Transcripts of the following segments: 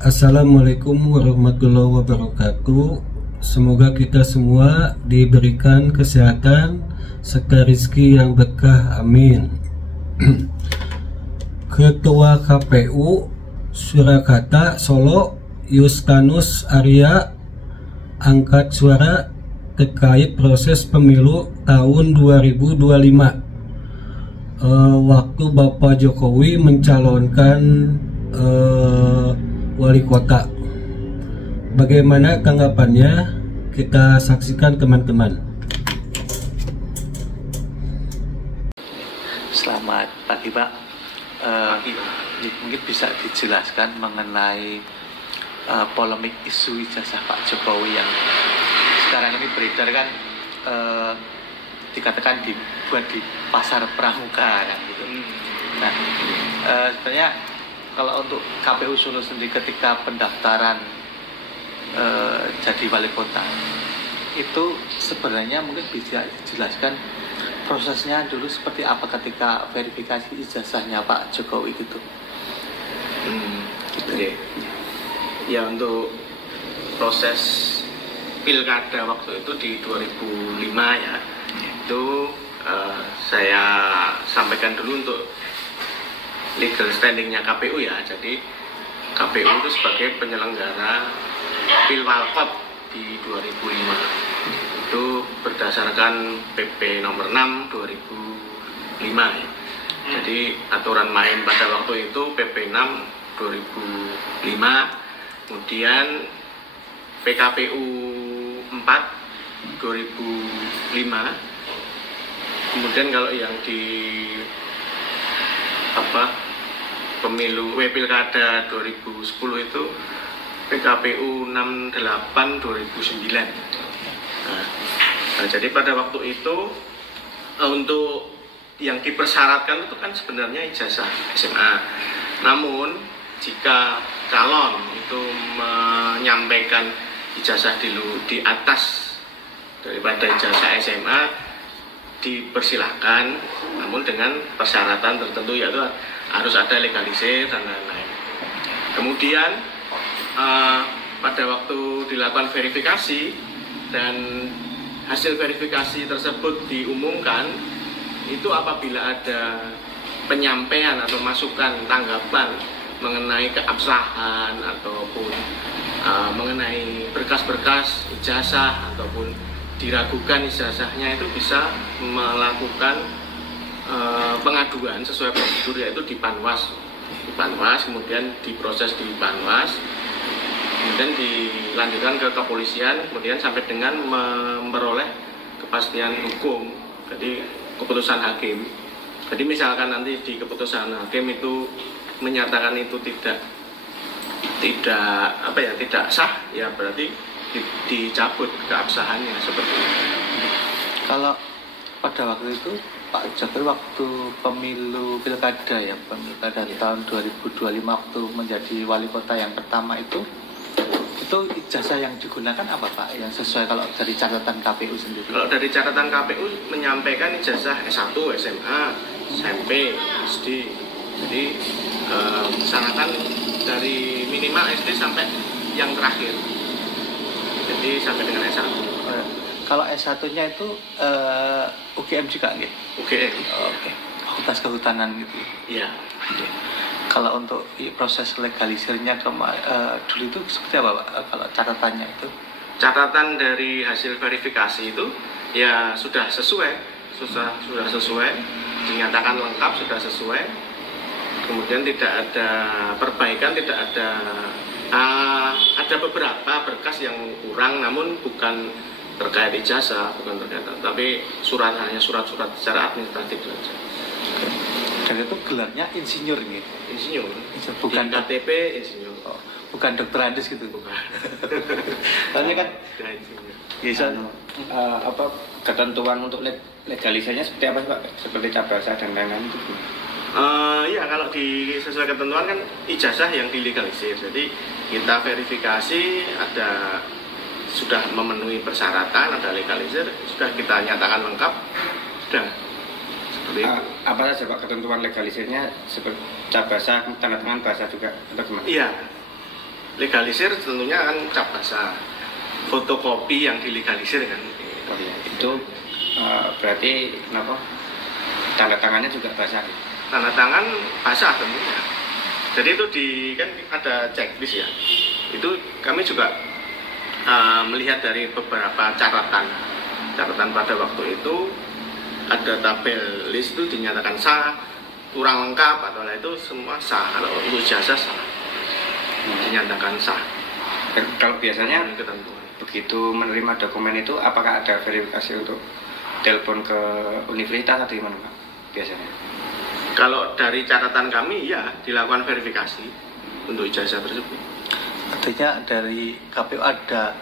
Assalamualaikum warahmatullahi wabarakatuh. Semoga kita semua diberikan kesehatan serta rezeki yang berkah, amin. Ketua KPU Surakarta Solo Yustanus Arya angkat suara terkait proses pemilu tahun 2025. Waktu Bapak Jokowi mencalonkan wali kota. Bagaimana tanggapannya? Kita saksikan teman-teman. Selamat pagi Pak. Mungkin bisa dijelaskan mengenai polemik isu ijazah Pak Jokowi yang sekarang ini beredar kan, dikatakan dibuat di pasar pramuka kan gitu. Nah, sebenarnya kalau untuk KPU Solo sendiri ketika pendaftaran jadi wali kota itu sebenarnya mungkin bisa dijelaskan prosesnya dulu seperti apa ketika verifikasi ijazahnya Pak Jokowi gitu. Gitu. Okay. Ya, untuk proses pilkada waktu itu di 2005 ya, itu saya sampaikan dulu untuk legal standingnya KPU ya. Jadi KPU itu sebagai penyelenggara Pilwalkot di 2005 itu berdasarkan PP nomor 6 2005 ya. Jadi aturan main pada waktu itu PP 6 2005, kemudian PKPU 4 2005, kemudian kalau yang di pemilu pilkada 2010 itu PKPU 68 2009. Nah, jadi pada waktu itu untuk yang dipersyaratkan itu kan sebenarnya ijazah SMA. Namun jika calon itu menyampaikan ijazah di atas daripada ijazah SMA, dipersilahkan, namun dengan persyaratan tertentu, yaitu harus ada legalisir dan lain-lain. Kemudian pada waktu dilakukan verifikasi dan hasil verifikasi tersebut diumumkan, itu apabila ada penyampaian atau masukan tanggapan mengenai keabsahan ataupun mengenai berkas-berkas ijazah ataupun diragukan ijazahnya, itu bisa melakukan pengaduan sesuai prosedur, yaitu di Panwas, kemudian diproses di Panwas, kemudian dilanjutkan ke kepolisian, kemudian sampai dengan memperoleh kepastian hukum, jadi keputusan hakim. Jadi misalkan nanti di keputusan hakim itu menyatakan itu tidak sah, ya berarti dicabut keabsahannya seperti itu. Kalau pada waktu itu Pak Jokowi waktu pemilu pilkada tahun 2025 waktu menjadi wali kota yang pertama itu ijazah yang digunakan apa Pak? Yang sesuai kalau dari catatan KPU sendiri? Kalau dari catatan KPU menyampaikan ijazah S1, SMA, SMP, SD. Jadi misalkan dari minimal SD sampai yang terakhir. Jadi sampai dengan S1. Kalau S1-nya itu UGM juga nggih? UGM. Oke. Fakultas Kehutanan gitu. Iya. Kalau untuk proses legalisirnya dulu itu seperti apa Pak? Kalau catatannya itu? Catatan dari hasil verifikasi itu ya sudah sesuai, dinyatakan lengkap, sudah sesuai. Kemudian tidak ada perbaikan, tidak ada beberapa berkas yang kurang, namun bukan terkait ijazah, tapi hanya surat-surat secara administratif saja. Dan itu gelarnya insinyur gitu. Insinyur. Bukan di KTP insinyur. Bukan dokter Andes gitu. Bukan. Soalnya kan bisa ketentuan untuk legalisasinya seperti apa Pak? Seperti cabasa dan lain-lain itu? Ya, kalau sesuai ketentuan kan ijazah yang dilegalisir. Jadi kita verifikasi sudah memenuhi persyaratan, ada legalisir, sudah kita nyatakan lengkap, sudah. Apa saja Pak ketentuan legalisirnya? Seperti cabasa, tanda tangan bahasa juga atau gimana? Iya. legalisir tentunya kan cap basah, fotokopi yang dilegalisir kan. Oh iya, itu berarti kenapa? Tanda tangannya juga basah. Tanda tangan basah tentunya. Jadi itu kan ada checklist ya. Itu kami juga melihat dari beberapa catatan pada waktu itu ada tabel list itu dinyatakan sah, kurang lengkap atau lain itu semua sah. Kalau untuk ijazah sah, dinyatakan sah. Kalau biasanya Ketentuan. begitu menerima dokumen itu, apakah ada verifikasi untuk telepon ke universitas atau gimana Pak? Biasanya? Kalau dari catatan kami ya dilakukan verifikasi untuk ijazah tersebut. Artinya dari KPU ada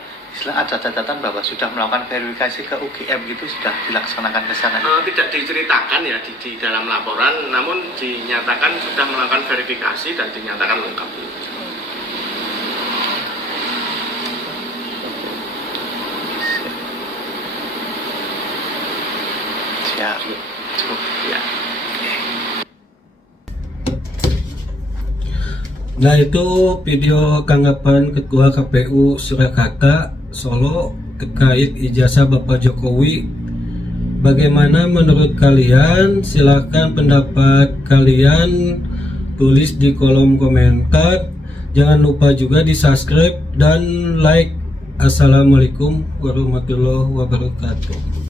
catatan bahwa sudah melakukan verifikasi ke UGM gitu, sudah dilaksanakan ke sana. Tidak diceritakan ya di dalam laporan, namun dinyatakan sudah melakukan verifikasi dan dinyatakan lengkap. Siap. Cukup ya. Nah, itu video tanggapan Ketua KPU Surakarta Solo terkait ijazah Bapak Jokowi. Bagaimana menurut kalian? Silahkan pendapat kalian tulis di kolom komentar. Jangan lupa juga di subscribe dan like. Assalamualaikum warahmatullahi wabarakatuh.